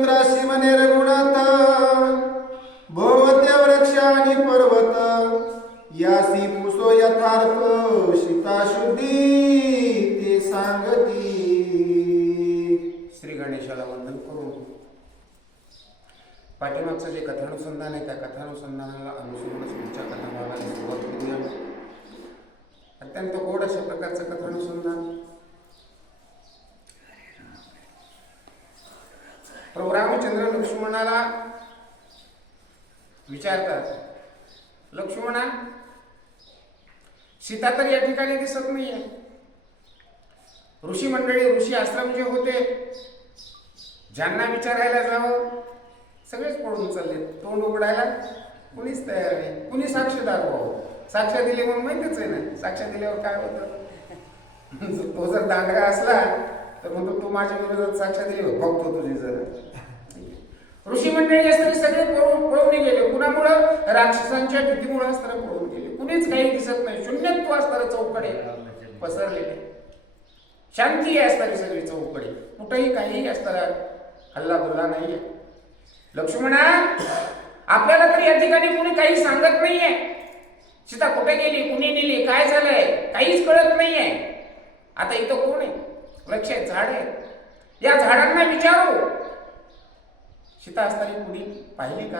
इंद्राशी म्हणे रघुनाथ, भोवते वृक्ष आणि पर्वत, यासी पुसो यथार्थ सीता शुद्धी ते सांगती. श्री गणेशाला वंदन करून पाठीमागचं जे कथानुसंधान आहे त्या कथानुसंधानाला अनुसरूनच पुढच्या कथाभागाला सुरुवात करूया. अत्यंत गोड अशा प्रकारचं कथानुसंधान. प्रभू रामचंद्र लक्ष्मणाला विचारतात, लक्ष्मणा, सीता तर या ठिकाणी दिसत नाहीये. ऋषी मंडळी, ऋषी आश्रम जे होते, ज्यांना विचारायला जावं सगळेच पळून चालले. तोंड उघडायला कुणीच तयार नाही. कुणी साक्षीदार व्हावं. साक्ष दिली म्हणून माहितीच आहे ना, साक्ष दिल्यावर काय होतं. तो जर दांडगा असला तर म्हणतो तू माझ्या विरोधात साक्ष दिली, बघतो तुझी जरा. ऋषी मंडळी असताना सगळे पळून गेले. कुणामुळं? राक्षसांच्या भीतीमुळे असताना पळून गेले. कुणीच काही दिसत नाही. शून्यत्व असताना चौकडे पसरलेले, शांती असताना सगळी चौकडे, कुठेही काहीही असताना हल्ला बोलला नाहीये. लक्ष्मणा, आपल्याला तर या ठिकाणी कुणी काही सांगत नाहीये. सीता कुठे गेली, कुणी नेली, काय झालंय, काहीच कळत नाहीये. आता इथं कोण आहे? वृक्ष आहे, झाड आहे. या झाडांना विचारू, सीता असताना कुणी पाहिली का?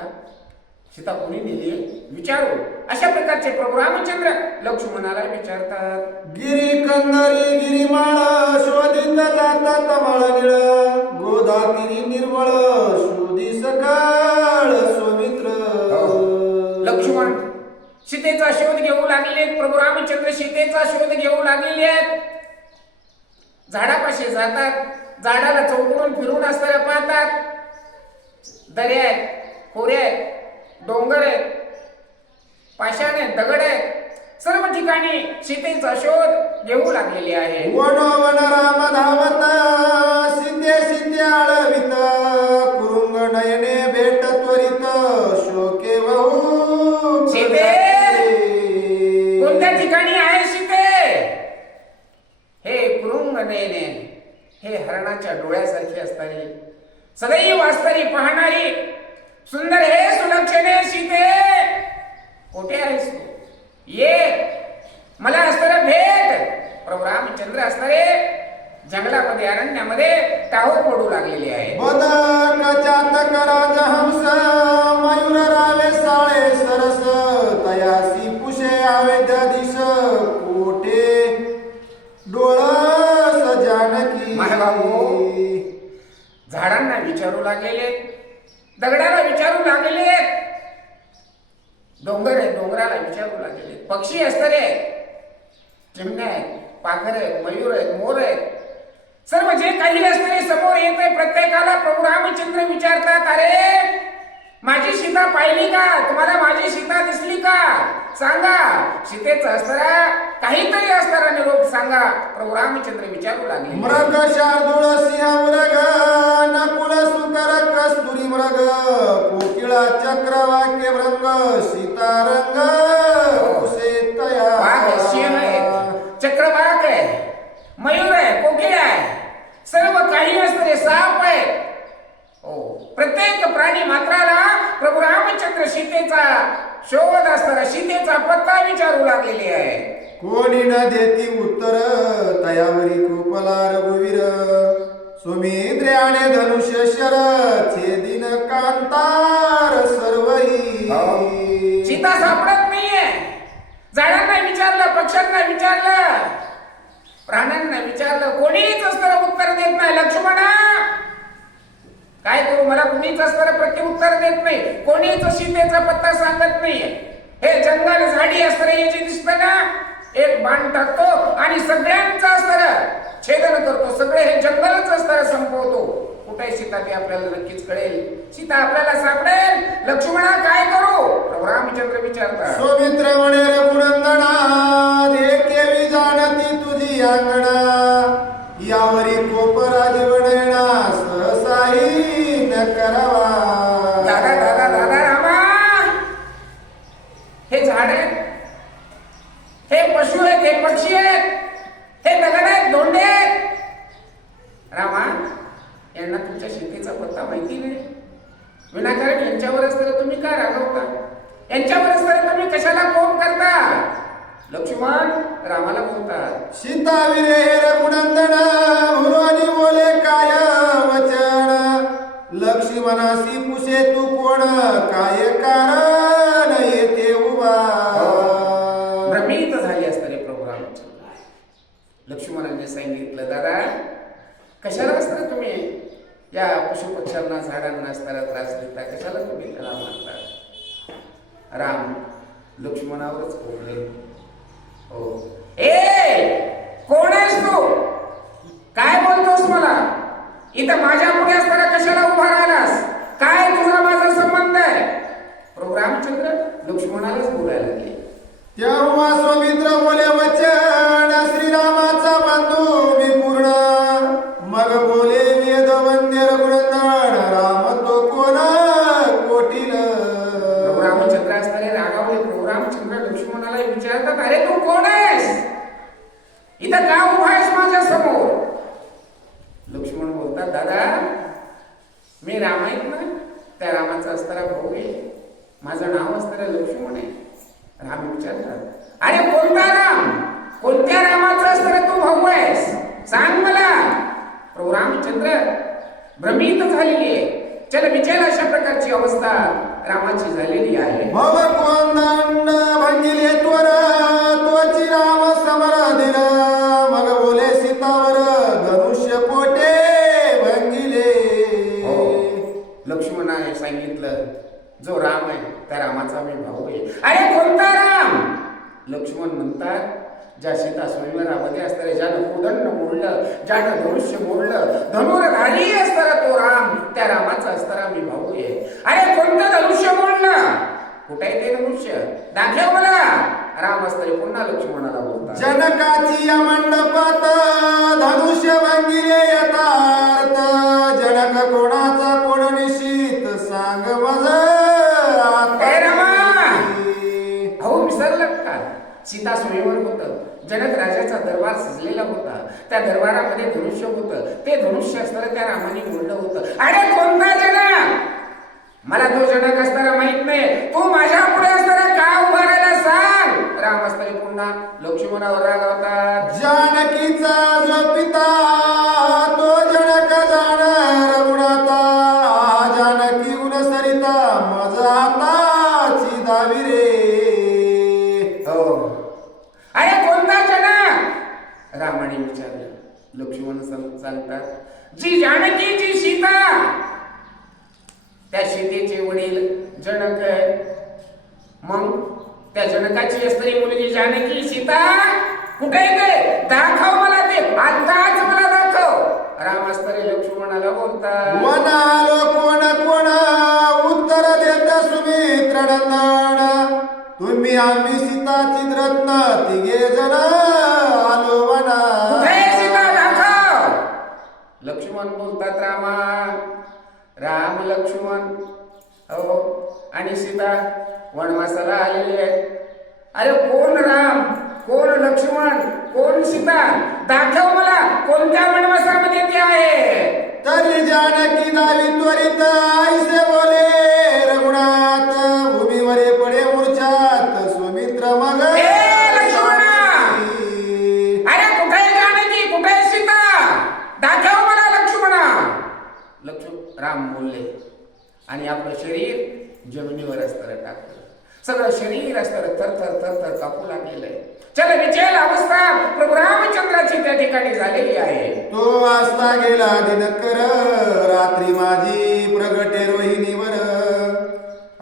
सीता कोणी नेली विचारू. अशा प्रकारचे प्रभू रामचंद्र लक्ष्मणाला विचारतात. गिरी कंदरी गिरिमाळ शोधित जातात तमाळ निळ, गोदागिरी निर्मळ शोधी सकाळ स्वमित्र. लक्ष्मण सीतेचा शोध घेऊ लागले. प्रभू रामचंद्र सीतेचा शोध घेऊ लागलेले आहेत. झाडापाशी जातात. झाडाला चौकून फिरून असताना पाहतात. दर्या आहेत, खोरे आहेत, डोंगर आहेत, पाषाण आहेत, दगड आहेत. सर्व ठिकाणी सीतेचा शोध घेऊ लागलेले आहे. वनोवन राम धावत सीते सीते आळवित, कुरुंग नयने भेट त्वरित शोके वहू. सीते कोणत्या ठिकाणी आहे सीते? हे कुरुंग नयने, हे हरणाच्या डोळ्यासारखी असणारी, सदैव असणारी पाहणारी सुंदर हे सुलक्षणे सीते, कुठे आहेस तू? ये, मला असणारे भेट. प्रभू रामचंद्र असणारे जंगलामध्ये, अरण्यामध्ये टाहो पडू लागलेले आहे. बदक चातक राज हंस, मयूर रावे साळे सरस, तयासी पुषे आवेद्य दिश, कोठे डोळस जानकी. महाबाबू झाडांना विचारू लागलेले, दगडाला विचारू लागलेले, डोंगर आहे डोंगराला विचारू लागलेले, पक्षी असणारे आहेत, चिमण्या आहेत, पाखर आहेत, मयूर आहेत, मोर आहेत, सर्व जे काही असणारे समोर येते प्रत्येकाला प्रभू रामचंद्र विचारतात, अरे माझी सीता पाहिली का? तुम्हाला माझी सीता दिसली का? सांगा. सीतेचा असणारा काहीतरी असणारा निरोप सांगा. प्रभू रामचंद्र विचारू लागले. मृग शार्दूळ सिंह मृग, नकुळ सुकर कस्तुरी मृग, कोकिळा चक्रवाक्य भृंग, सीतारंग सिंह आहे, चक्रवाक आहे, मयूर आहे, कोकिळ आहे, सर्व काही असणारे साप आहे. प्रत्येक प्राणी मात्राला प्रभू रामचंद्र सीतेचा शोध असणारा, सीतेचा पत्ता विचारू लागलेले आहे. कोणी न देती उत्तर, तयावरी कृपला रघुवीर, सुमित्रे आणि धनुष्य शर, छेदिन कांतार सर्वही. सीता सापडत नाहीये. झाडांना विचारलं, पक्ष्यांना विचारलं, प्राण्यांना विचारलं, कोणीच असणारं उत्तर देत नाही. लक्ष्मणा, काय करू? मला कुणीच असणारं प्रत्युत्तर देत नाही. कोणीच सीतेचा पत्ता सांगत नाहीये. हे जंगल झाडी असणारे हे जे दिसतं ना, एक बाण टाकतो आणि सगळ्यांचं असणारं छेदन करतो. सगळे हे जंगलच असणारं संपवतो. कुठे सीता ते आपल्याला नक्कीच कळेल. सीता आपल्याला सापडेल. लक्ष्मणा काय करू? प्रभू रामचंद्र विचारतात. सुमित्र म्हणे रघुनंदना, केवी जाणती तुझी अंगणा, यावरी कोप राजवणेना सहसाही न करावा. दादा दादा दादा रामा, हे झाड आहेत, हे पशु आहेत, हे पक्षी आहेत, हे दगड आहेत, धोंडे आहेत. रामा, यांना तुमच्या सीतेचा पत्ता माहिती नाही. कशाला कोप करता? लक्ष्मण रामाला बोलतात, सीता विरे रघुनंदन भुवनी बोले काय वचन लक्ष्मणासी पुषे तू कोण काय कारण येते उभा. भ्रमित झाली असताना प्रभू रामचंद्र लक्ष्मणाने सांगितलं, दादा कशाला असता तुम्ही या पशुपक्ष्यांना झाडांना असताना त्रास देता, कशाला तुम्ही त्याला मारता? राम लक्ष्मणावरच कोपले. हो, ए कोण आहेस तू? काय बोलतोस मला? इथं माझ्या पुढे असताना कशाला उभा राहिलास? काय तुझा माझा संबंध आहे? प्रभू रामचंद्र लक्ष्मणालाच बोलायला लागले. तेव्हा सौमित्र बोले वचन श्रीरामाचा बंधू मी पूर्ण मग बोले वेद वंद्य रघुनंदन राम तो कोण कोटील. प्रभू रामचंद्र असताना रागावले. प्रभू रामचंद्र लक्ष्मणाला विचारतात, अरे तू कोण आहेस? इथं का उभा आहेस माझ्या समोर? लक्ष्मण बोलतात, दादा मी राम आहेत ना, त्या रामाचा असताना भाऊ आहे, माझं नाव असताना लक्ष्मण आहे. राम विचारतात, अरे कोणता राम? कोणत्या रामाचा असताना तू भाऊ आहेस? सांग मला. प्रभू रामचंद्र भ्रमित झालेली आहे. चल विचार, अशा प्रकारची अवस्था रामाची झालेली आहे. भव कोंदंड भंगिले त्वर तोची राम समर दिल मग बोले सीतावर धनुष्य कोटे भंगिले. लक्ष्मणाने सांगितलं, जो राम आहे त्या रामाचा मी भाऊ आहे. अरे कोणता राम? लक्ष्मण म्हणतात, ज्या सीता स्वयंवरामध्ये असताना ज्यानं कोदंड मोडलं, ज्यानं धनुष्य मोडलं, धनुर्धारी असताना तो राम, त्या रामाचा असताना मी भाऊ आहे. अरे कोणतं धनुष्य मोडलं? कुठे आहे ते धनुष्य? दाखव मला. राम असताना पुन्हा लक्ष्मणाला बोलतात, जनकाची या मंडपात धनुष्य भंगिले यथार्थ जनक कोणाचा कोण निश्चित सांग मज. अहो विसरलात का? सीता स्वयंवर होतं, जनक राजाचा दरबार सजलेला होता, त्या दरबारामध्ये धनुष्य होतं, ते धनुष्य असताना त्या रामाने बोललं होतं. अरे कोणता जनक? मला तो जनक असताना माहित नाही, तू माझ्या पुढे असताना का उभा राहिला सांग. राम असताना पुन्हा लक्ष्मणावर रागावतात, जानकीचा जो पिता तो जनक जाण रघुनाथा जानकी उन सरिता मज आताची दावी रे. हो, अरे कोणता जनक? रामाने विचारलं. लक्ष्मण सांगतात, जी जानकीची सीता, त्या सीतेचे वडील जनक आहे. मग त्या जनकाची असणारी मुलगी जानकी सीता कुठे येते? दाखव मला ते, आताच मला दाखव. राम असणारे लक्ष्मणाला बोलतात, वनालो कोण कोण उत्तर देत सुमित्र नंदन तुम्ही आम्ही सीताची रत्न तिघे जण आलो वना. कुठे सीता दाखव. लक्ष्मण बोलतात, रामा. राम लक्ष्मण हो आणि सीता वनवासाला आलेले आहेत. अरे कोण राम, कोण लक्ष्मण, कोण सीता? दाखव मला, कोणत्या वनवासामध्ये ते आहे. तरी जानकी दावी त्वरित ऐसे बोले रघुनाथ भूमीवरे पडे मूर्छात सुमित्र मग. अरे कुठे जानकी, कुठे सीता? दाखव मला लक्ष्मणा. राम बोलले आणि आपलं शरीर जमिनीवर असताना टाकलं. सगळं शरीर असताना थरथर थरथर कापू लागलेलं आहे. चल विचेल अवस्था प्रभू रामचंद्राची त्या ठिकाणी झालेली आहे. तो वाजता गेला दिनकर रात्री माझी प्रगटे रोहिणीवर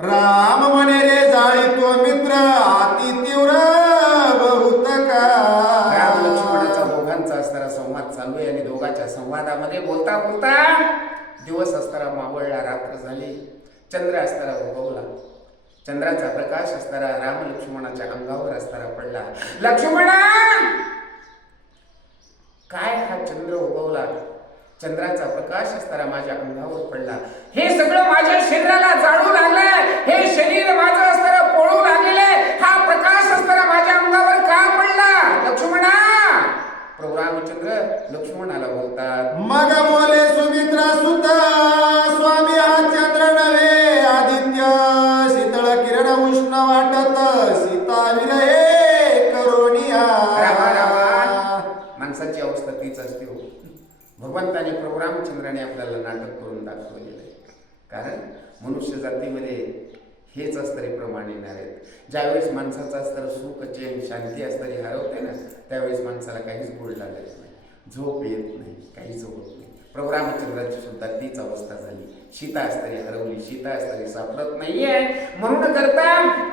राम म्हणे रे जाळी तो मित्र अति तीव्र बहुत का. राम लक्ष्मणाचा दोघांचा असताना संवाद चालू आहे आणि दोघांच्या संवादामध्ये बोलता बोलता दिवस असताना मावळला, रात्र झाली, चंद्र असताना उगवला. चंद्राचा प्रकाश असताना राम लक्ष्मणाच्या अंगावर असताना पडला. लक्ष्मणा, काय हा चंद्र उगवला? चंद्राचा प्रकाश असताना माझ्या अंगावर पडला. हे सगळं माझ्या शरीराला जाळू लागलंय, हे शरीर माझं असताना पोळू लागलेलं आहे. हा प्रकाश असताना माझ्या अंगावर का पडला? लक्ष्मणा. प्रभू रामचंद्र लक्ष्मणाला बोलतात, मग बोले सुमित्रा सुत स्वामी हा चंद्र नव्हे आदित्य शीतळ किरण उष्ण वाटत व्रत सीता विरहे करोनिया. रामा रामा, माणसाची अवस्था तीच असते हो. भगवंताने प्रभू रामचंद्राने आपल्याला नाटक करून दाखवलेलं आहे. कारण मनुष्य जातीमध्ये हेच अस्तरे प्रमाण येणार आहेत. ज्यावेळेस माणसाचा अस्तर सुख चैन शांती अस्तरे हरवते ना, त्यावेळेस माणसाला काहीच गोड लागत नाही, झोप येत नाही, काहीच होत नाही. प्रभू रामचंद्राची सुद्धा तीच अवस्था झाली. सीता अस्तरे हरवली, सीता अस्तरे सापडत नाहीये. म्हणून करता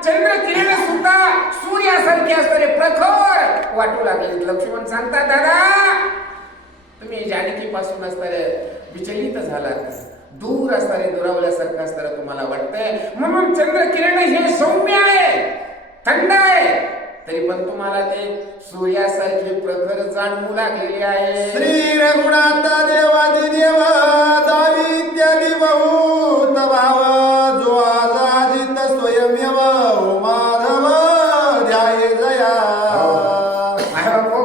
चंद्र किरण सुद्धा सूर्यासारखी अस्तरे प्रखर वाटू लागले. लक्ष्मण सांगतात, दादा तुम्ही जानकी पासून असणारे विचलित झालात, दूर असणारे दुरावल्यासारखं असणारं तुम्हाला वाटतंय. म्हणून चंद्र किरण हे सौम्य आहे, थंड आहे, तरी पण तुम्हाला ते सूर्यासारखे प्रखर जाणवू लागलेले आहे. श्री रघुनाथ देवादिदेव दावी इत्यादी बहुत भाव जो आजाजित स्वयंमेव ओ माधव ध्याये जया.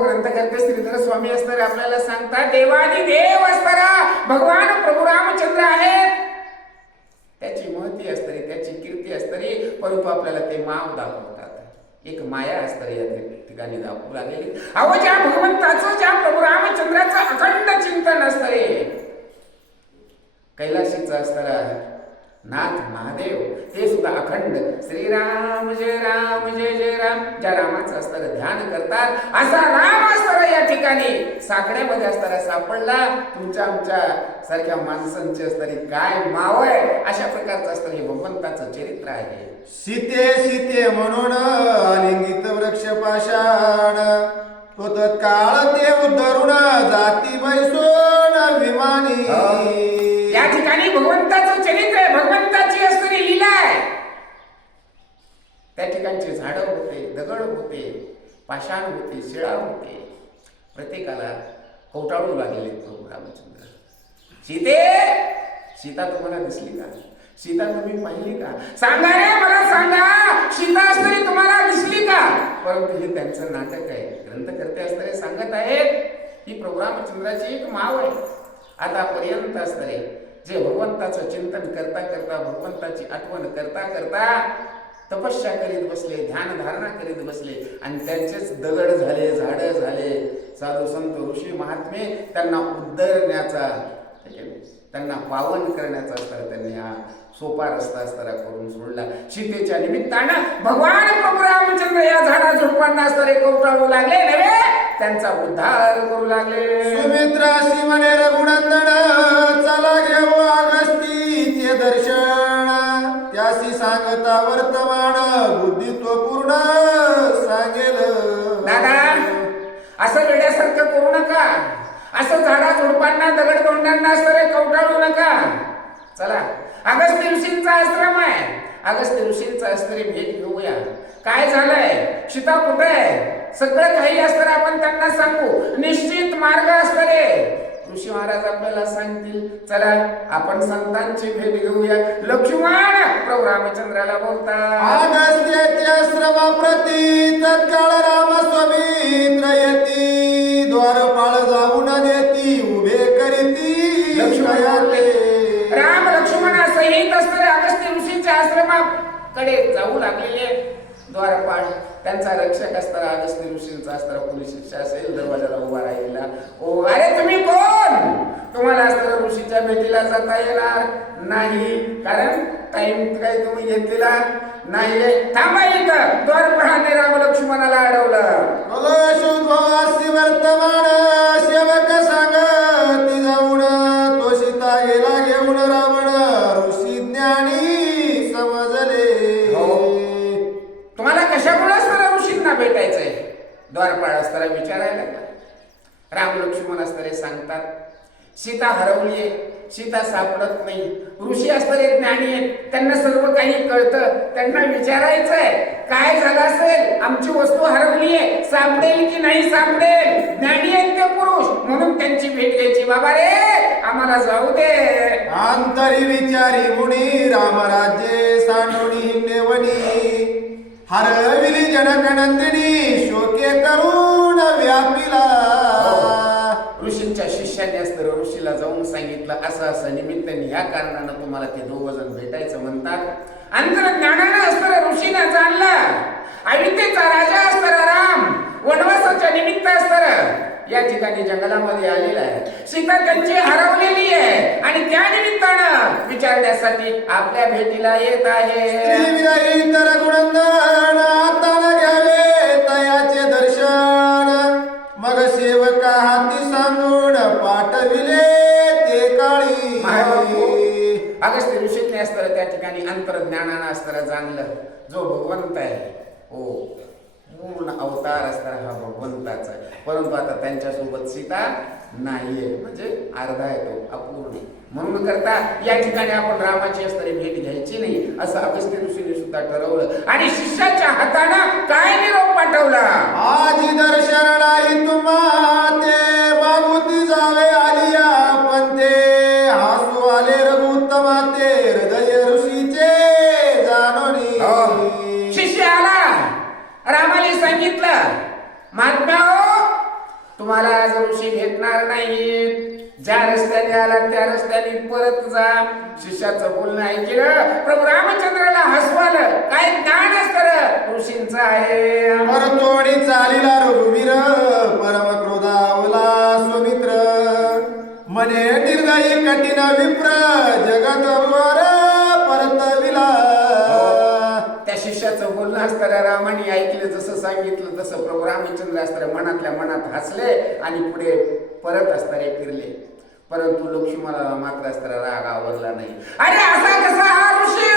ग्रंथकर्ते श्रीधर स्वामी असणारे आपल्याला सांगतात, देवादी देव असणारा भगवान प्रभू रामचंद्र आहेत. त्याची महती असतरी, त्याची कीर्ती असतरी, परंतु आपल्याला ते माव दाखवतात. एक माया असतरी या ठिकाणी दाखवू लागलेली. अहो, ज्या भगवंताचं, ज्या प्रभू रामचंद्राचं अखंड चिंतन असतरे, कैलाशीचं असणारा नाथ महादेव ते सुद्धा अखंड श्रीराम जय राम जय जय राम, ज्या रामाचं असणारं ध्यान करतात, असा राम असणारा या ठिकाणी साकड्यामध्ये असणारा सापडला. तुमच्या आमच्या सारख्या माणसांची असणारी काय माव आहे, अशा प्रकारचं असतं हे भगवंताचं चरित्र आहे. सीते सीते म्हणून आलिंगित वृक्ष पाषाण तो तत्काळ ते उद्धरुण जाती बैसोन विमानी. या ठिकाणी भगवंताचं चरित्र आहे, भगवंताची असणारी लीला आहे. त्या ठिकाणचे झाडं होते, दगड होते, पाषाण होते, शिळा होते, प्रत्येकाला कवटाळू लागलेले प्रभू रामचंद्र. सीता तुम्हाला दिसली का? सीता तुम्ही पाहिली का? सांगा रे, मला सांगा, सीता असणारी तुम्हाला दिसली का? परंतु हे त्यांचं नाटक आहे. ग्रंथकर्ते असणारे सांगत आहेत ही प्रभू रामचंद्राची एक माव आहे. आतापर्यंत असणारे जे भगवंताचं चिंतन करता करता, भगवंताची आठवण करता करता तपस्या करीत बसले, ध्यान धारणा करीत बसले, आणि त्यांचेच दगड झाले, झाडं झाले, साधू संत ऋषी महात्मे त्यांना उद्धरण्याचा, त्यांना पावन करण्याचा असताना त्यांनी हा सोपा रस्ता असताना करून सोडला. सीतेच्या निमित्तानं भगवान प्रभू रामचंद्र या झाडा झुडपांना असणारे कवटाळू लागले नव्हे, त्यांचा उद्धार करू लागले. सुमित्राशी म्हणे रघुनंदन चला घेऊ अगस्तीचे दर्शन, त्याशी सांगता वर्तमान बुद्धित्व पूर्ण सांगेल. दादा असं वेड्यासारखं करू नका, असं झाडा झुडपांना दगड दोंडांना असणारे कवटाळू नका. चला, अगस्त्य ऋषींचा आश्रम आहे, अगस्त्य ऋषींचा असणारी भेट घेऊया. काय झालंय, सीता कुठे आहे, सगळं काही असणार आपण त्यांना सांगू. निश्चित मार्ग असणारे ऋषी महाराज आपल्याला सांगतील. चला आपण संतांची भेट घेऊया. लक्ष्मण प्रभू रामचंद्राला बोलतात, अगस्त्याच्या आश्रमाप्रती तत्काळ राम स्वमित्र येती, द्वारपाळ जाऊन देती उभे करीती. राम लक्ष्मण सहित असणारे अगस्त्य ऋषींच्या आश्रमाकडे जाऊ लागलेले. द्वारपाळ त्यांचा रक्षक असताना अगस्त्य ऋषींचा असताना पोलीस शिक्षा असेल, दरवाजाला उभा राहिलेला. ओ अरे तुम्ही कोण? तुम्हाला असताना ऋषीच्या भेटीला जाता येणार नाही, कारण टाइम काही तुम्ही घेतलेला नाहीये. थांबा इथं. द्वारपाळाने राम लक्ष्मणाला अडवलं. वर्तमान सेवक सांगती जाऊन तो सीता गेला घेऊन रावण ऋषी ज्ञानी समजले. तुम्हाला कशामुळे असताना ऋषींना भेटायचंय? द्वारपाळ असताना विचारायला का? राम लक्ष्मण असणारे सांगतात सीता हरवलीये, सीता सापडत नाही. ऋषी असणारे ज्ञानी आहेत, त्यांना सर्व काही कळतं. त्यांना विचारायचंय काय झालं असेल, आमची वस्तू हरवलीये, सापडेल की नाही सापडेल. ज्ञानी आहेत ते पुरुष, म्हणून त्यांची भेट घ्यायची. बाबा रे आम्हाला जाऊ दे. अंतरी विचारी मुनी रामराज्ये सांडोनी हिंडेवणी, हरविली जनकनंदिनी शोके करून व्यापिला. ऋषींच्या शिष्याने असतं, ऋषी ऋषीला जाऊन सांगितलं असं असं निमित्ताने ह्या कारणानं तुम्हाला ते दोघं जण भेटायचं म्हणतात. अंतर्ज्ञानानं असणारा ऋषीनं जाणलं अयोध्येचा राजा असणारा राम वनवासाच्या निमित्त असणारा या ठिकाणी जंगलामध्ये आलेला आहे. सीता त्यांची हरवलेली आहे आणि त्या निमित्तानं विचारण्यासाठी आपल्या भेटीला येत आहे. श्रीविरहित रघुनंदन आता न घ्यावे तयाचे दर्शन, मग सेवका हाती सांगून पाठविले ते काळी. अगस्त्य ऋषीने असताना त्या ठिकाणी अंतर्ज्ञानानं असताना जाणलं जो भगवंत आहे हो पूर्ण अवतार असणारा हा भगवंताचा आहे. परंतु आता त्यांच्यासोबत सीता नाहीये म्हणजे अर्धा आहे तो अपूर्ण. म्हणून करता या ठिकाणी आपण रामाची असणारी भेट घ्यायची नाही असं अगस्त्य ऋषीने सुद्धा ठरवलं आणि शिष्याच्या हातानं काय निरोप पाठवला. आजी दर्शन नाही तुम्हा ते मागुती जावे आलिया पण ते हसू आले रघुत्तमा ते हृदय ऋषीचे जाणोनी. शिष्य आला रामाने सांगितलं महात्मा हो तुम्हाला आज ऋषी भेटणार नाही. ज्या रस्त्याने आला त्या रस्त्याने परत जा. शिष्याचं बोलणं ऐकलं प्रभू रामचंद्राला हसवालं. काय ज्ञान असतं ऋषींचं आहे. परतोडी चालिला रघुवीर परम क्रोधावला स्वमित्र, मने निर्दयी कठीण विप्र जगत वर परतविला. त्या शिष्याचं बोलणं असताना रामाने ऐकलं जसं सांगितलं तसं प्रभू रामचंद्र असताना मनातल्या मनात हसले आणि पुढे परत असताना फिरले. परंतु लक्ष्मणाला मात्र असताना राग आवरला नाही. अरे असा कसा हा ऋषी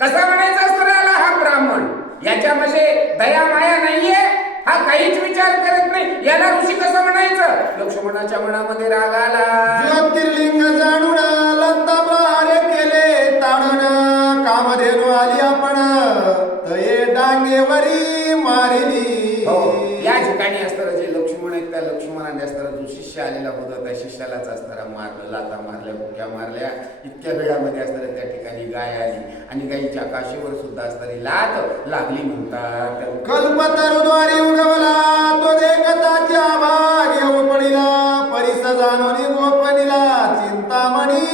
कसा म्हणायचा असताना हा ब्राह्मण याच्यामध्ये दया माया नाहीये. हा काहीच विचार करत नाही याला ऋषी कसं म्हणायचं. लक्ष्मणाच्या मनामध्ये राग आला. ज्योतिर्लिंग जाणून लंता प्रहारे केले ताडण, कामधेनु आली आपण तये डांगेवरी मारिली. या ठिकाणी असताना जे लक्ष्मण आहेत त्या लक्ष्मणाने असताना जो शिष्य आलेला होता त्या शिष्यालाच असताना मारलं. लाता मारल्या बुक्या मारल्या. इतक्या वेळामध्ये असताना त्या ठिकाणी गाय आली आणि गायीच्या काशीवर सुद्धा असताना लात लागली म्हणतात. कल्पतरुद्वारी उगवला तो देखताच्या भाग येऊ पडिला, परिस जाणोनी गोपनीला चिंतामणी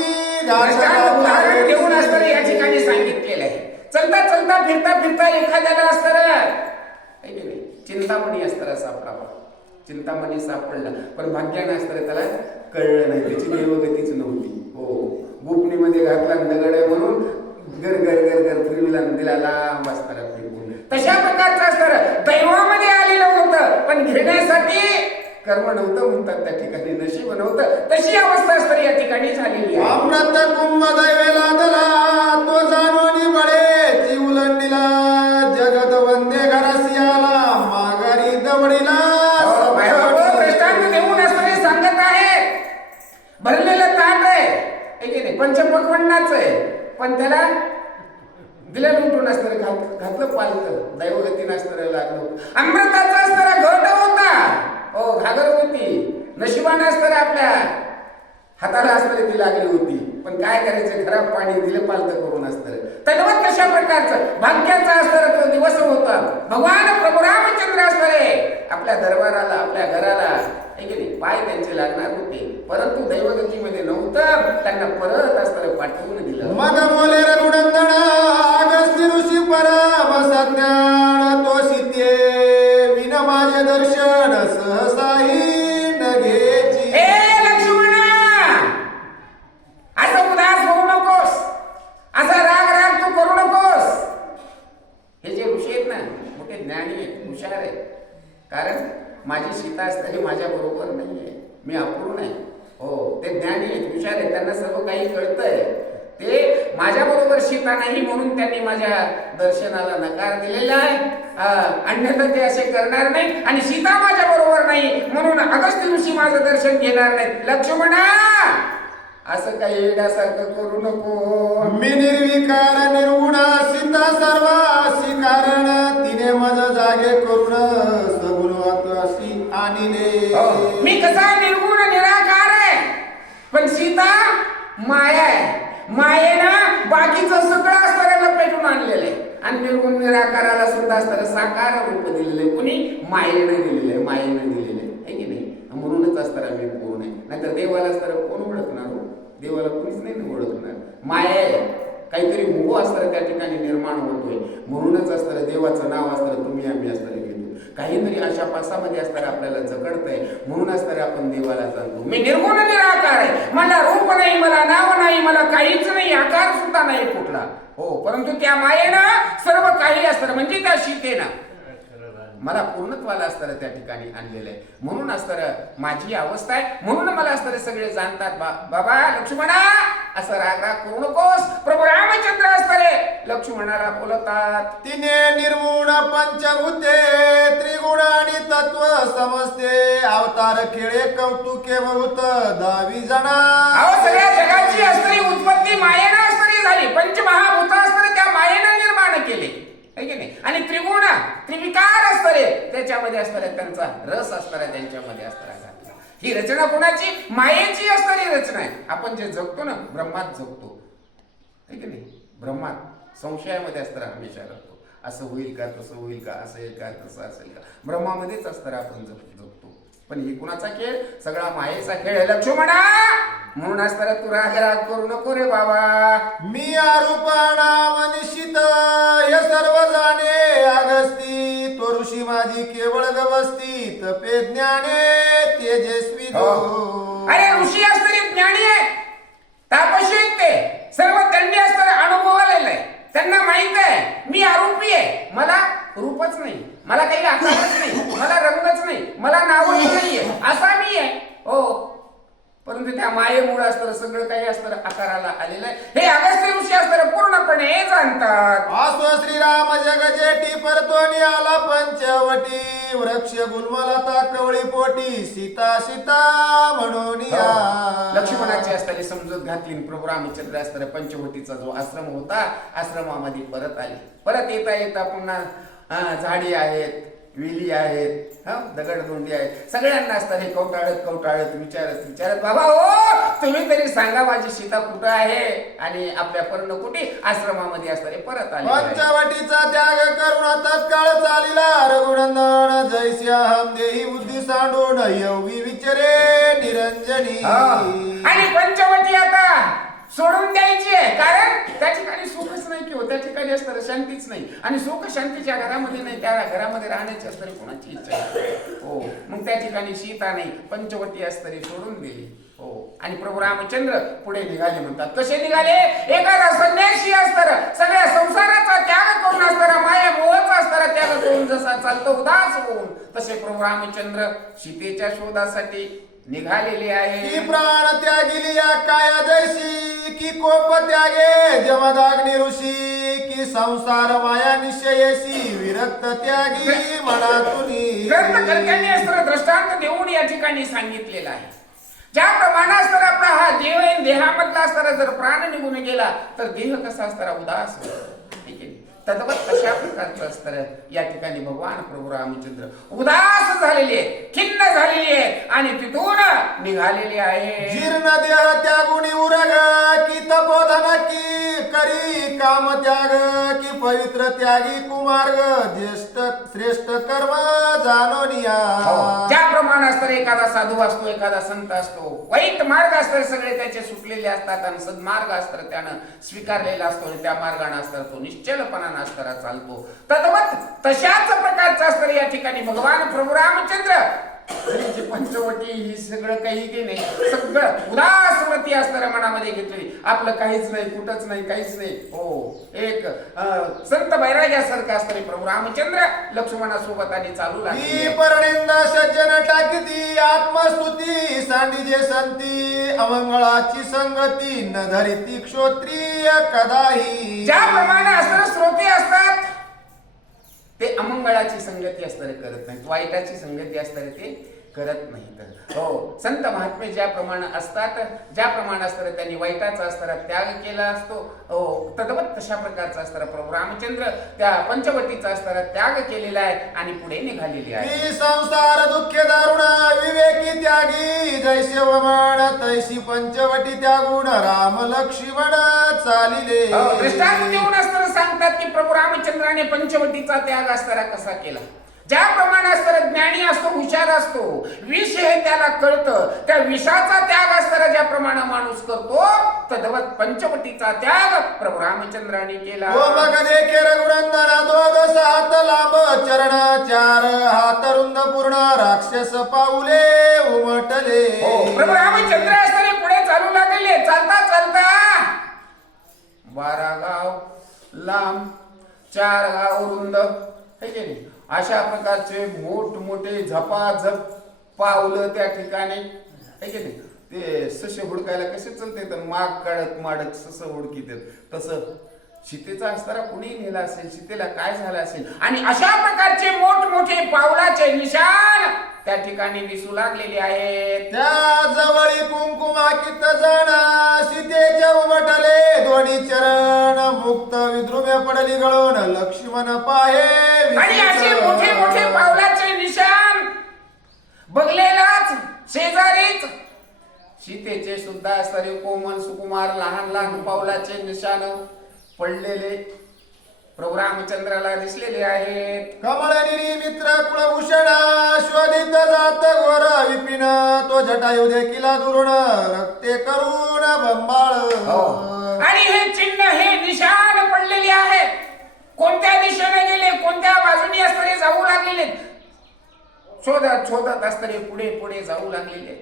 उदाहरण घेऊन असताना या ठिकाणी सांगितलेलं आहे. चलता चलता फिरता फिरता एखाद्याला असताना चिंतामणी असताना सापडावा. चिंतामणी सापडला पण भाग्याने असताना त्याला कळलं नाही. त्याची देवगतीच नव्हती. हो गोपनीमध्ये घातला दगड आहे म्हणून गर गर गर गर फिरविला नदीला लांब असताना फिरवून. तशा प्रकारचं असताना दैवामध्ये आलेलं होतं पण घेण्यासाठी कर्म नव्हतं म्हणतात त्या ठिकाणी नशीब नव्हतं. तशी अवस्था असताना या ठिकाणी झालेली आहे. अमृत कुंभ दैवेला दला तो जाणोनी बळे उलंडीला, जगत वंदे घरासी आला माघारी दवडीला. दृष्टांत देऊन असताना सांगत आहे भरलेलं ताट आहे पंचपक्वान्नाच आहे पण त्याला दिल्या लुटून असताना घातलं पालतं. दैवगतीनं असताना लागलं. अमृताचा असताना घट होता हो घागर होती. नशिबाने असताना आपल्या हाताला असताना ती लागली होती पण काय करायचं खराब पाणी दिलं पालतं करून असताना. तद्वत कशा प्रकारचं भाग्याचा असताना तो दिवस होता. भगवान प्रभू रामचंद्र असताना आपल्या दरबाराला आपल्या घराला पाय त्यांचे लागणार होते परंतु दैवगतीमध्ये नव्हतं. त्यांना परत असताना पाठवून दिलं. मग बोले रघुनंदन अगस्त्य ऋषी परम सज्ञान, तो सीते विन माझे दर्शन सहसाही न घ्यायची. असं उदास होऊ नकोस. असा राग राग तू करू नकोस. हे जे ऋषी आहेत ना मोठे ज्ञानी आहेत हुशार आहेत. कारण माझी सीता असताना माझ्या बरोबर नाहीये. मी अपूर्ण आहे. हो ते ज्ञानी आहेत हुशार आहेत. त्यांना सर्व काही कळतंय. ते माझ्या बरोबर सीता नाही म्हणून त्यांनी माझ्या दर्शनाला नकार दिलेला आहे. अन्यथा ते असे करणार नाही आणि सीता माझ्या बरोबर नाही म्हणून अगस्त्य ऋषी माझं दर्शन घेणार नाही. लक्ष्मणा असं काही येण्यासारखं करू नको. मी निर्विकार निर्गुण सीता सर्वासी कारण, तिने मज जागे करून सगुण अशी आणिले. मी कसा निर्गुण निराकार आहे पण सीता माया आहे. मायेनं बाकीचं सगळं असताना लपेटून आणलेलं आहे आणि निर्गुण निराकाराला सुद्धा असताना साकार रूप दिलेलं आहे. कुणी मायेनं दिलेलं आहे. मायेनं दिलेलं आहे की नाही. म्हणूनच म्हणूनच असताना मी पूर्ण आहे. नाहीतर देवाला असताना कोण ओळखणार हो? देवाला कोणीच नाही ओळखणार. माया आहे, काहीतरी मोह असताना त्या ठिकाणी निर्माण होतोय. म्हणूनच असताना देवाचं नाव असताना तुम्ही आम्ही असताना घेतो. काहीतरी अशा पासामध्ये असताना आपल्याला जगडतंय. म्हणून असताना आपण देवाला जाणतो. मी निर्गुण निराकार आहे, मला रूप नाही, मला नाव नाही, मला काहीच नाही, आकार सुद्धा नाही कुठला. हो, परंतु त्या मायेनं सर्व काही असतं, म्हणजे त्या सीतेनं मला पूर्णत्वाला असताना त्या ठिकाणी आणलेलं आहे. म्हणून असताना माझी अवस्था आहे, म्हणून मला असताना सगळे जाणतात. बाबा लक्ष्मणा असं राग करू नकोस. प्रभू रामचंद्र असताना लक्ष्मणाला बोलतात, तिने निर्गुण पंचभूते त्रिगुण आणि तत्व समजते. अवतार खेळे कौतुके बहुत दावी जना. अहो, सगळ्या जगाची असणारी उत्पत्ती मायेनं असणारी झाली. पंचमहाभूत असणारे त्या मायेनं निर्माण केले, है की नाही? आणि त्रिगुण त्रिविकार असणारे त्याच्यामध्ये असणारे, त्यांचा रस असणारा त्यांच्यामध्ये असणारा घातला. ही रचना कोणाची? मायेची असणारी रचना आहे. आपण जे जगतो ना, ब्रह्मात जगतो, है की नाही? ब्रह्मात संशयामध्ये असताना हमेशा राहतो. असं होईल का, तसं होईल का, असं येईल का, तसं असेल का, ब्रह्मामध्येच असताना आपण जगतो. पण ही कुणाचा खेळ? सगळा मायेचा खेळ आहे लक्ष्मणा. म्हणून असताना तू राग करू नको रे बाबा. मी आरूपाणा मनिषित हे सर्व जाणे अगस्ती. तो ऋषी माझी केवळ गवस्ती तपे ज्ञाने तेजस्वी दो. अरे ऋषी असणारे ज्ञानी आहे, तापशी आहेत ते सर्व. त्यांनी असताना अनुभव आलेला आहे. त्यांना माहित आहे मी आरोपी आहे, मला रूपच नाही, मला काही आकारच नाही, मला रंगच नाही, मला नावच नाहीये, असा मी आहे. हो, परंतु त्या मायेमुळे असतं सगळं काही असतं आकाराला आलेलं आहे. हे अगस्त्य ऋषी असतं पूर्णपणे जाणतात. आसो श्रीराम जग जेठी परतोनी आला पंचवटी. वृक्ष गुलमलता कवळी पोटी सीता सीता म्हणून लक्ष्मणाची असताना समजूत घातली. प्रभू रामचंद्र असताना पंचवटीचा जो आश्रम होता, आश्रमामध्ये परत आले. परत येता येता पुन्हा झाडी आहेत, विली आहेत, दगडधोंडी आहेत. सगळ्यांना असतात हे कवटाळत विचारत बाबा हो तुम्ही तरी सांगा माझी सीता कुठं आहे? आणि आपल्या पर्णकुटी आश्रमामध्ये असताना परत आले. पंचवटीचा त्याग करून तत्काळ चालिला रघुनंदन. जैसी अहम देही बुद्धी सांडून यवी विचारे निरंजनी. आणि पंचवटी आता सोडून द्यायची आहे, कारण त्या ठिकाणी सुखच नाही किंवा त्या ठिकाणी असतं शांतीच नाही. आणि सुख शांतीच्या घरामध्ये नाही, त्या घरामध्ये राहण्याची असणारी कोणाची इच्छा आहे? हो, मग त्या ठिकाणी सीता नाही, पंचवटी असणारी सोडून दिली. हो, आणि प्रभू रामचंद्र पुढे निघाले. म्हणतात कसे निघाले? एखादा संन्यासी असताना सगळ्या संसाराचा त्याग करून असताना, माया मोहाचा असताना त्याग करून जसा चालतो उदास होऊन, तसे प्रभू रामचंद्र सीतेच्या शोधासाठी निघालेले आहे. की प्राण त्यागिली या काया जैसी. की कोप त्यागे जमदाग्नी ऋषी. की संसार माया निश्चयसी. विरक्त त्यागी मनातुनी. ग्रंथकर्त्यांनी असताना दृष्टांत देऊन या ठिकाणी सांगितलेलं आहे. ज्या प्रमाणात तर आपला हा देह आहे, देहामधला असताना जर प्राण निघून गेला तर देह कसा असताना उदास होतो. ठीक आहे, तद्वत अशा प्रकारचं असतं या ठिकाणी भगवान प्रभू रामचंद्र उदास झालेले आहेत, खिन्न झालेले आहेत आणि तिथून निघालेले आहे. जीर्ण देह त्यागुणी उरग. की तपोधन की करी काम त्याग. की पवित्र त्यागी कुमार्ग. ज्येष्ठ श्रेष्ठ कर्म जाणोनिया. ज्याप्रमाणे असतं एखादा साधू असतो, एखादा संत असतो, वाईट मार्ग असतात सगळे त्याचे सुटलेले असतात आणि सद्मार्ग असतात त्यानं स्वीकारलेला असतो आणि त्या मार्गाने असतात तो निश्चलपणानं असताना चालतो. तद्वत तशाच प्रकारचं असतं या ठिकाणी भगवान प्रभू रामचंद्र पंचवटी ही सगळं काही की नाही, सगळं उदासवती असताना मनामध्ये घेतली. आपलं काहीच नाही, कुठंच नाही, काहीच नाही. हो, एक संत बैराग्यासारखं असताना प्रभू रामचंद्र लक्ष्मणासोबत आणि चालू लागली. परनिंदा सज्जन टाकती आत्मस्तुती. सांडीजे संती अमंगळाची संगती. न धरिती क्षोत्रिय कदाही. ज्याप्रमाणे असणारे श्रोते असतात ते अमंगळाची संगती असणारे करत नाहीत, वाईटाची संगती असणारे ते करत नाहीत. हो, संत महात्मे ज्याप्रमाणे असतात, ज्याप्रमाणे असतात त्यांनी वाईटाचा असणारा त्याग केला असतो. हो, तद्वत तशा प्रकारचा असणारा प्रभू रामचंद्र त्या पंचवटीचा असणारा त्याग केलेला आहे आणि पुढे निघालेली आहे. संसार दुःख दारुण विवेकी त्यागी. जैसे वमन तैसी पंचवटी त्यागुण. राम लक्ष्मण चालिले. दृष्टांत देऊन असताना सांगतात की प्रभू रामचंद्राने पंचवटीचा त्याग असताना कसा केला. ज्याप्रमाणे असतं ज्ञानी असतो, हुशार असतो, विष हे त्याला कळतं, त्या विषाचा त्याग असताना ज्याप्रमाणे माणूस करतो तद्वत पंचवटीचा त्याग प्रभू रामचंद्राने केला. ओ मग देखे रघुनंदन द्वादश हात लांब चरण, चार हात रुंद पूर्ण राक्षस पाऊले उमटले. प्रभू रामचंद्र असताना पुढे चालू लागले. चालता चालता 12 गाव लांब, 4 गाव रुंद, है की नाही, अशा प्रकारचे मोठमोठे झपाझप पावलं त्या ठिकाणी, है की नाही. ते ससे हुडकायला कसे चालते तर माग काढत माडत सस हुडकीत तसं सीतेचा असताना कुणी नेला असेल, सीतेला काय झालं असेल, आणि अशा प्रकारचे मोठमोठे पावलाचे निशाण त्या ठिकाणी दिसू लागलेले आहेत. त्या जवळी कुंकुमाकित जण सीतेचे उमटले दोन्ही चरण, मुक्त विद्रुमे पडली गळून लक्ष्मण पाहे. आणि असे मोठे मोठे पावलाचे निशाण बघलेलाच शेजारीच सीतेचे सुद्धा असणारे कोमल सुकुमार लहान लहान पावलाचे निशाण पडलेले प्रभू रामचंद्राला दिसलेले आहेत. कमळनिरी मित्र कुळभूषण शोधित जात घोर विपिन, तो जटायु देखिला दुरुण रक्ते करून बंबाळ. आणि हे चिन्ह हे निशाण पडलेले आहे. कोणत्या दिशेने गेले, कोणत्या बाजूने असणारे जाऊ लागलेले, शोधत शोधत असणारे पुढे पुढे जाऊ लागलेले.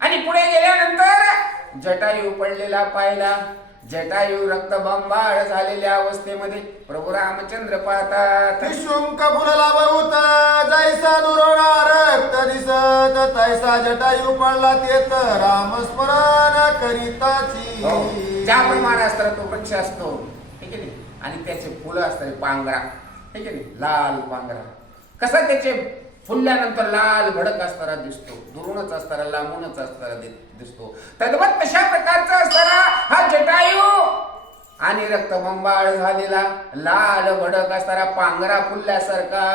आणि पुढे गेल्यानंतर जटायू पडलेला पाहिला. जटायू रक्तबंबाळ झालेल्या अवस्थेमध्ये प्रभू रामचंद्र पाहतात. शुंक फुलला बहुत जैसा दुरोणा रक्त दिसत, तैसा जटायू पडला तेत रामस्मरण करीताची. ज्याप्रमाणे असतात तो वृक्ष असतो, ठीक आहे, आणि त्याचे फुलं असतात पांगरा, ठीक आहे, लाल पांगरा, कसा त्याचे फुलल्यानंतर लाल भडक असताना दिसतो, दुरूनच असताना लांबूनच असताना दिसतो. तद्वत तशा प्रकारचा असताना हा जटायू आणि रक्तबंबाळ झालेला लाल भडक असताना पांगरा फुलल्यासारखा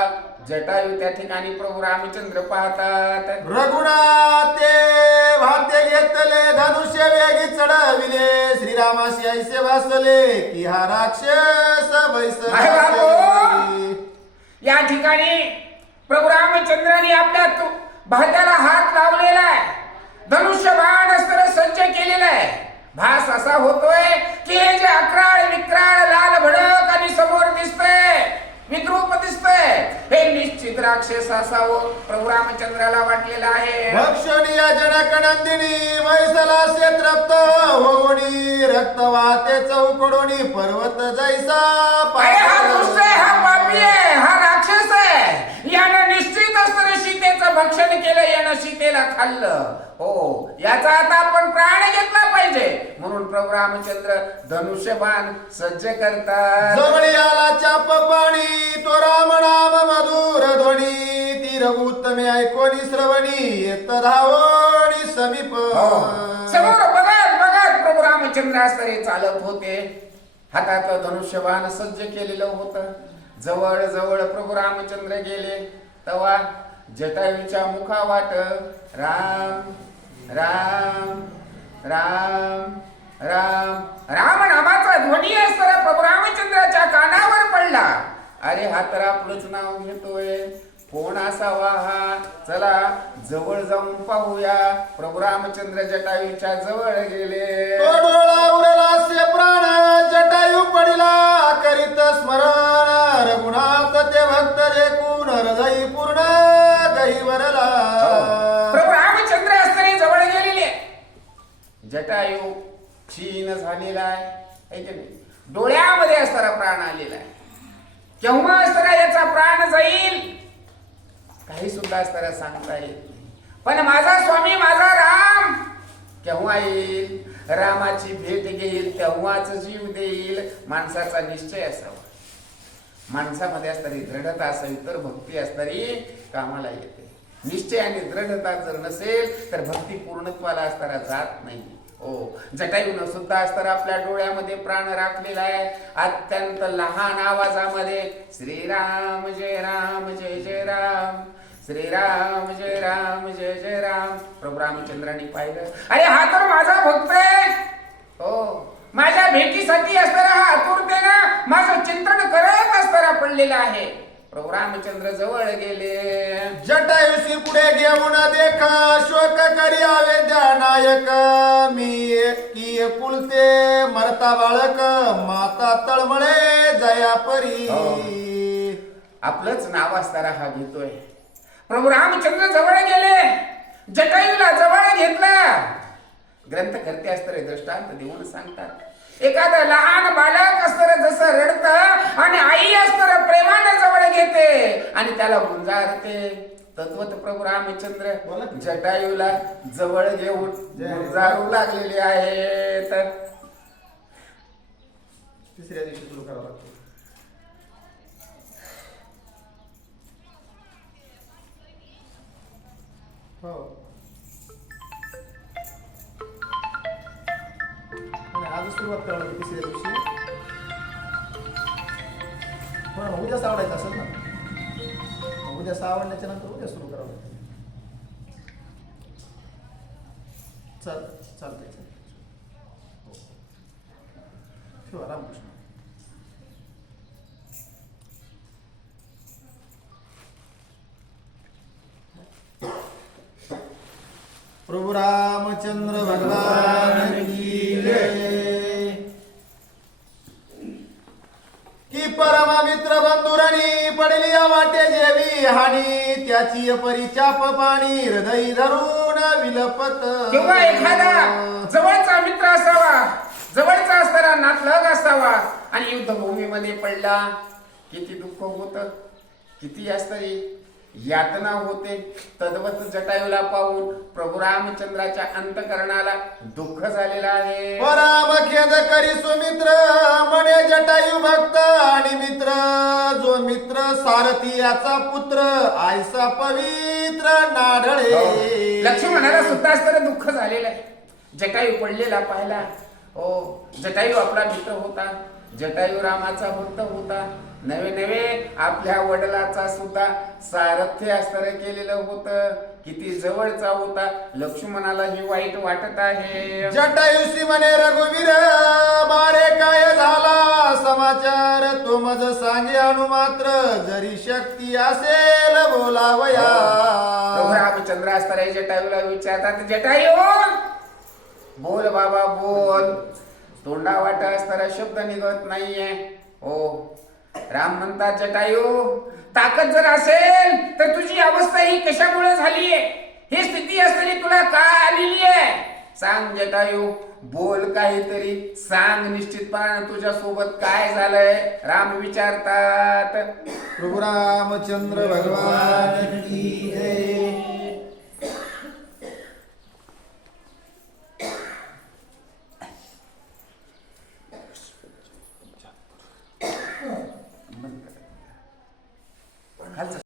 जटायू त्या ठिकाणी प्रभू रामचंद्र पाहतात. रघुनाथे भाते घेतले धनुष्य वेगी चढविले, श्रीरामाशी ऐसे भासले की हा राक्षस बैसला. या ठिकाणी प्रभू रामचंद्राने आपल्या भात्याला हात लावलेला आहे, धनुष्य बाण अस्त्र सज्ज केलेला आहे. भास असा होतोय की हे जे अक्राळ विक्राळ लाल भडक आणि समोर दिसतंय, विद्रूप दिसतंय, हे निश्चित राक्षस असावं प्रभू रामचंद्राला वाटलेला आहे. भक्षणीय जनक नंदिनी मैसला क्षेत्रप्त होगोनी, रक्त वाहते चौकडोनी पर्वत जैसा. हा दुष्ट आहे, हा पापी आहे, हा राक्षस आहे. यानं निश्चित असतं सीतेचं भक्षण केलं, यानं सीतेला खाल्लं. हो, याचा आता आपण प्राण घेतला पाहिजे म्हणून प्रभू रामचंद्र धनुष्यबाण सज्ज करतात. जवळी आला चाप पाणी तो राम नाम मधुर ध्वनी, ती रघुत्तमे ऐकोनी श्रवणी येत धावणी समीप. समोर बघत बघत प्रभू रामचंद्र असताना चालत होते. हातात धनुष्यबाण सज्ज केलेलं होतं. जवळ जवळ प्रभू रामचंद्र गेले तेव्हा जटायूच्या मुखावाट राम राम राम राम राम नामाचा ध्वनी असताना प्रभू रामचंद्राच्या कानावर पडला. अरे हा तर आपलंच नाव घेतोय, कोण असावा हा, चला जवळ जाऊन पाहूया. प्रभू रामचंद्र जटायूच्या जवळ गेले. डोळा उरलासे प्राण जटायू पडिला करीत स्मरण, रघुनाथ ते भक्त देखून हृदय पूर्ण गहिवरला. प्रभू रामचंद्र असताना जवळ गेलेले. जटायू क्षीण झालेला आहे, डोळ्यामध्ये असताना प्राण आलेला आहे. केव्हा असताना याचा प्राण जाईल काही सुद्धा असताना सांगता येत नाही. पण माझा स्वामी माझा राम केव्हा येईल, रामाची भेट घेईल तेव्हाच जीव देईल. माणसाचा निश्चय असावा, माणसामध्ये असणारी दृढता असावी तर भक्ती असणारी कामाला येते. निश्चय आणि दृढता जर नसेल तर भक्ती पूर्णत्वाला असताना जात नाही. हो, जटायून सुद्धा असताना आपल्या डोळ्यामध्ये प्राण राखलेला आहे. अत्यंत लहान आवाजामध्ये श्रीराम जय राम जय जय राम, श्रीराम जय राम जय जय राम. प्रभू रामचंद्रांनी पाहिलं, अरे हा तर माझा भक्त आहे. हो, माझ्या भेटीसाठी असताना हा आतुरतेनं माझं चिंतन करत असताना पडलेला आहे. प्रभू रामचंद्र जवळ गेले. जटायुसी पुढे घेऊन देख शोक करी अवेद्या नायक. मी की एकुलते मरता बाळक माता तळमळे जया परी. आपलंच नाव असताना हा घेतोय. प्रभू रामचंद्र जवळ गेले, जटायूला जवळ घेतला. ग्रंथकर्ते असणारे दृष्टांत देऊन सांगतात, एखादं लहान बालक असतर जसं रडत आणि आई असतर प्रेमाने जवळ घेते आणि त्याला गुंजारते, तद्वत प्रभू रामचंद्र जटायूला जवळ घेऊन गुंजारू लागलेले आहेत. तिसऱ्या दिवशी सुरू करावं लागतं. हो आज सुरुवात करावं लागते तिसऱ्या दिवशी. पण उद्या सावडायचं असेल ना, उद्या सावडण्याच्या नंतर उद्या सुरू करावं लागतं. चालतंय. शिवा रामकृष्ण. प्रभु रामचंद्र भगवान की जय. की परम मित्र बंधुरानी पडली वाटे जेवी हानी, त्याची परिचाप पाणी हृदय धरून विलपत. किंवा एखादा जवळचा मित्र असावा, जवळचा असताना नातलग असावा आणि युद्धभूमीमध्ये पडला, किती दुःख होत, किती असतरी यातना होते. तद्वत जटायूला पाहून प्रभू रामचंद्राच्या अंतकरणाला दुःख झालेला आहे. राम खेद करी सुमित्र म्हणे जटायू भक्त आणि मित्र, जो मित्र सारथी याचा पुत्र आयसा पवित्र नाढळे. लक्ष्मणाला सुद्धा असताना दुःख झालेलं आहे. जटायू पडलेला पाहिला. हो, जटायू आपला मित्र होता, जटायू रामाचा भक्त होता. नवे नवे आपल्या वडिलाचा सुद्धा सारथ्य असताना केलेलं होतं. किती जवळचा होता. लक्ष्मणाला ही वाईट वाटत आहे. जटायुसी म्हणे रघुवीर बारे काय झाला समाचार, तो मज सांगे अनुमात्र जरी शक्ती असेल बोलावया. प्रभू रामचंद्र असताना जटायूला विचारतात, जटायू बोल बाबा बोल. तोंडा वाट असताना शब्द निघत नाहीये. हो, राम म्हणतात, जटायू ताकद जर असेल तर तुझी अवस्था ही कशामुळे झालीये, ही स्थिती असताना तुला काय आलेली आहे, सांग जटायू. बोल काहीतरी सांग निश्चितपणाने तुझ्या सोबत काय झालंय. राम विचारतात. प्रभु रामचंद्र भगवान की जय.